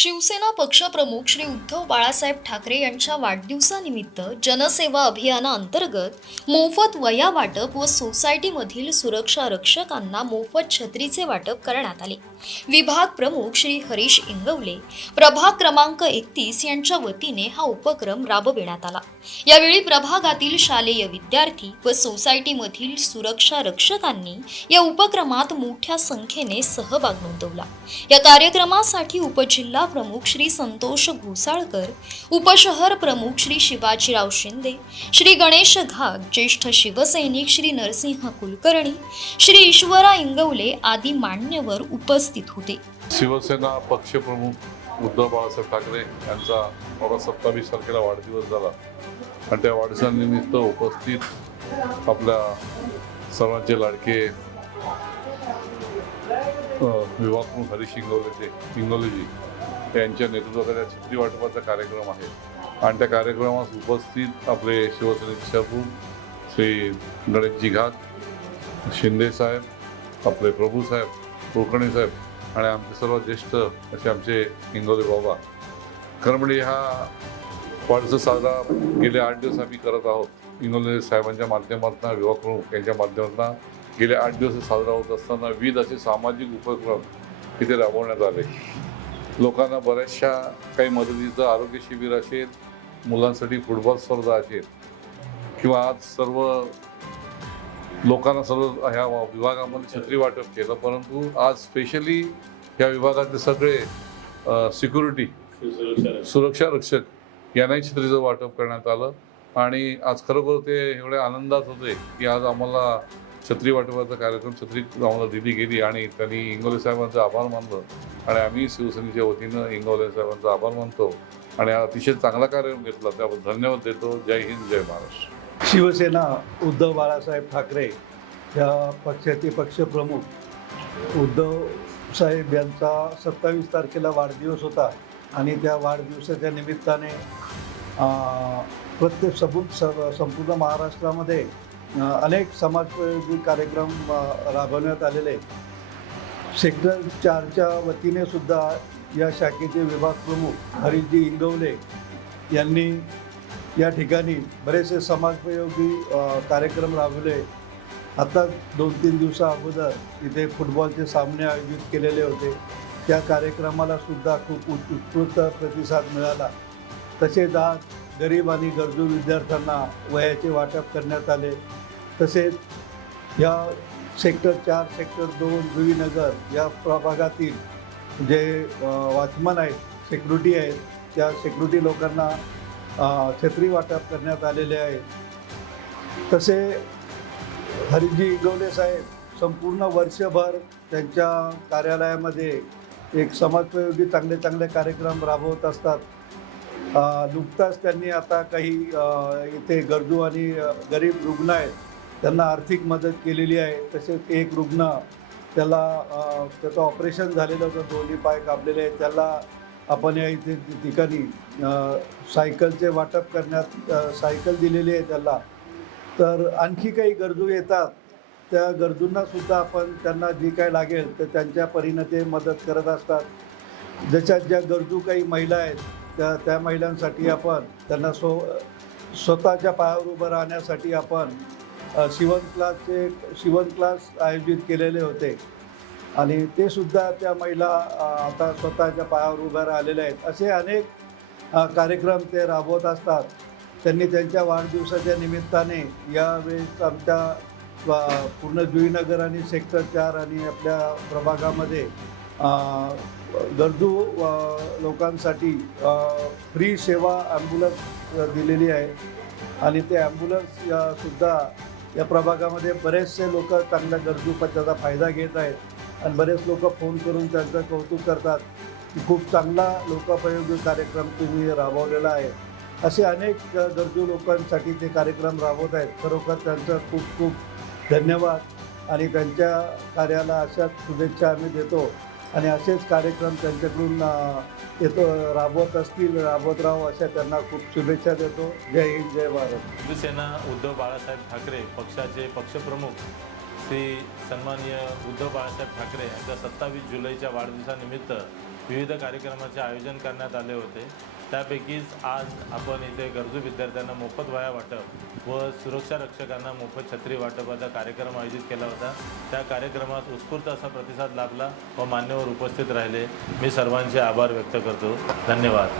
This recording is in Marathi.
शिवसेना पक्षप्रमुख श्री उद्धव बाळासाहेब ठाकरे यांच्या वाढदिवसानिमित्त जनसेवा अभियानाअंतर्गत मोफत वया वाटप व सोसायटीमधील सुरक्षा रक्षकांना मोफत छत्रीचे वाटप करण्यात आले. विभाग प्रमुख श्री हरीश इंगवले प्रभाग क्रमांक एकतीस यांच्या वतीने हा उपक्रम राबविण्यात आला. यावेळी प्रभागातील शालेय विद्यार्थी व सोसायटीमधील सुरक्षा रक्षकांनी या उपक्रमात मोठ्या संख्येने सहभाग नोंदवला. या कार्यक्रमासाठी उपजिल्हा प्रमुख श्री संतोष घोसाळकर उपशहर प्रमुख श्री शिवाजीराव शिंदे श्री गणेश घाग ज्येष्ठ शिवसैनिक श्री नरसिंह कुलकर्णी श्री ईश्वरा इंगवले आदी मान्यवर उपस्थित होते. शिवसेना पक्षप्रमुख उद्धव बाळासाहेब ठाकरे यांचा बाबा सत्तावीस तारखेला वाढदिवस झाला. आणि त्या वाढदिवसानिमित्त उपस्थित आपल्या सर्वांचे लाडके विभाग प्रमुख हरीश इंगोलेचे इंगोलेजी त्यांच्या यांच्या नेतृत्वाखाली छत्री वाटपाचा कार्यक्रम आहे. आणि त्या कार्यक्रमास उपस्थित आपले शिवसेनेचे शहप्रमुख श्री गणेशजी घात शिंदे साहेब आपले प्रभू साहेब कुलकर्णी साहेब आणि आमचे सर्व ज्येष्ठ असे आमचे इंगोले बाबा. खरं म्हणजे हा वाढचं साजरा गेले आठ दिवस आम्ही करत आहोत. इंगोले साहेबांच्या माध्यमातून विभाग प्रमुख यांच्या माध्यमातून गेले आठ दिवस साजरा होत असताना विविध असे सामाजिक उपक्रम इथे राबवण्यात आले. लोकांना बऱ्याचशा काही मदतीचं आरोग्य शिबिर असेल मुलांसाठी फुटबॉल स्पर्धा असेल किंवा आज सर्व लोकांना सर्व ह्या विभागामध्ये छत्री वाटप केलं परंतु आज स्पेशली ह्या विभागातले सगळे सिक्युरिटी सुरक्षा रक्षक यांनाही छत्रीचं वाटप करण्यात आलं. आणि आज खरोखर ते एवढ्या आनंदात होते की आज आम्हाला छत्री वाटपाचा कार्यक्रम छत्री आम्हाला दिली गेली आणि त्यांनी इंगोले साहेबांचं आभार मानलं. आणि आम्ही शिवसेनेच्या वतीनं इंगोले साहेबांचा आभार मानतो. आणि अतिशय चांगला कार्यक्रम घेतला. त्याबद्दल धन्यवाद देतो. जय हिंद जय महाराष्ट्र. शिवसेना उद्धव बाळासाहेब ठाकरे या पक्षाचे पक्षप्रमुख. उद्धव साहेब यांचा सत्तावीस तारखेला वाढदिवस होता. आणि त्या वाढदिवसाच्या निमित्ताने प्रत्येक सबूत स- संपूर्ण महाराष्ट्रामध्ये अनेक समाजोपयोगी कार्यक्रम राबवण्यात आलेले सेक्टर चारच्या वतीने सुद्धा या शाखेचे विभाग प्रमुख हरीशजी इंगवले यांनी या ठिकाणी बरेचसे समाजोपयोगी कार्यक्रम राबवले. आता दोन तीन दिवसा अगोदर इथे फुटबॉलचे सामने आयोजित केलेले होते. त्या कार्यक्रमाला सुद्धा खूप उत्कृष्ट उत्स्फूर्त प्रतिसाद मिळाला. तसेच आज गरीब आणि गरजू विद्यार्थ्यांना वयाचे वाटप करण्यात आले. तसेच या सेक्टर चार सेक्टर दोन जुईनगर या प्रभागातील जे वॉचमन आहेत सेक्युरिटी आहेत त्या सेक्युरिटी लोकांना छत्री वाटप करण्यात आलेले आहे. तसे हरिजी इंगवले साहेब संपूर्ण वर्षभर त्यांच्या कार्यालयामध्ये एक समाजोपयोगी चांगले चांगले कार्यक्रम राबवत असतात. नुकताच त्यांनी आता काही इथे गरजू आणि गरीब रुग्ण आहेत त्यांना आर्थिक मदत केलेली आहे. तसेच एक रुग्ण त्याला त्याचं ऑपरेशन झालेलं होतं. दोन्ही पाय कापलेले आहेत. त्याला आपण या इथे ठिकाणी सायकलचे वाटप करण्यात सायकल दिलेली आहे त्याला. तर आणखी काही गरजू येतात. त्या गरजूंना सुद्धा आपण त्यांना जी काय लागेल तर त्यांच्या परीनं ते मदत करत असतात. ज्याच्यात ज्या गरजू काही महिला आहेत त्या त्या महिलांसाठी आपण त्यांना स्व स्वतःच्या पायावर उभं राहण्यासाठी आपण शिवण क्लासचे शिवण क्लास आयोजित केलेले होते. आणि ते सुद्धा त्या महिला आता स्वतःच्या पायावर उभ्या राहिलेल्या आहेत. असे अनेक कार्यक्रम ते राबवत असतात. त्यांनी त्यांच्या वाढदिवसाच्या निमित्ताने यावेळेस आमच्या पूर्ण जुईनगर आणि सेक्टर चार आणि आपल्या प्रभागामध्ये गरजू लोकांसाठी फ्री सेवा ॲम्ब्युलन्स दिलेली आहे. आणि ते ॲम्ब्युलन्स सुद्धा या प्रभागामध्ये बरेचसे लोक चांगल्या गरजू पत्त्याचा त्याचा फायदा घेत आहेत आणि बरेच लोक फोन करून त्यांचं कौतुक करतात की खूप चांगला लोकोपयोगी कार्यक्रम तुम्ही राबवलेला आहे. असे अनेक ग- गरजू लोकांसाठी ते कार्यक्रम राबवत आहेत. खरोखर त्यांचं खूप खूप धन्यवाद आणि त्यांच्या कार्याला अशाच शुभेच्छा आम्ही देतो. आणि असेच कार्यक्रम त्यांच्याकडून येतो राबवत असतील राबवत राहू अशा त्यांना खूप शुभेच्छा देतो. जय हिंद जय भारत. शिवसेना उद्धव बाळासाहेब ठाकरे पक्षाचे पक्षप्रमुख श्री सन्माननीय उद्धव बाळासाहेब ठाकरे यांच्या सत्तावीस जुलैच्या वाढदिवसानिमित्त विविध कार्यक्रमाचे आयोजन करण्यात आले होते. त्यापैकीच आज आपण इथे गरजू विद्यार्थ्यांना मोफत वया वाटप व सुरक्षा रक्षकांना मोफत छत्री वाटपाचा कार्यक्रम आयोजित केला होता. त्या कार्यक्रमात उत्स्फूर्त असा प्रतिसाद लाभला व मान्यवर उपस्थित राहिले. मी सर्वांचे आभार व्यक्त करतो. धन्यवाद.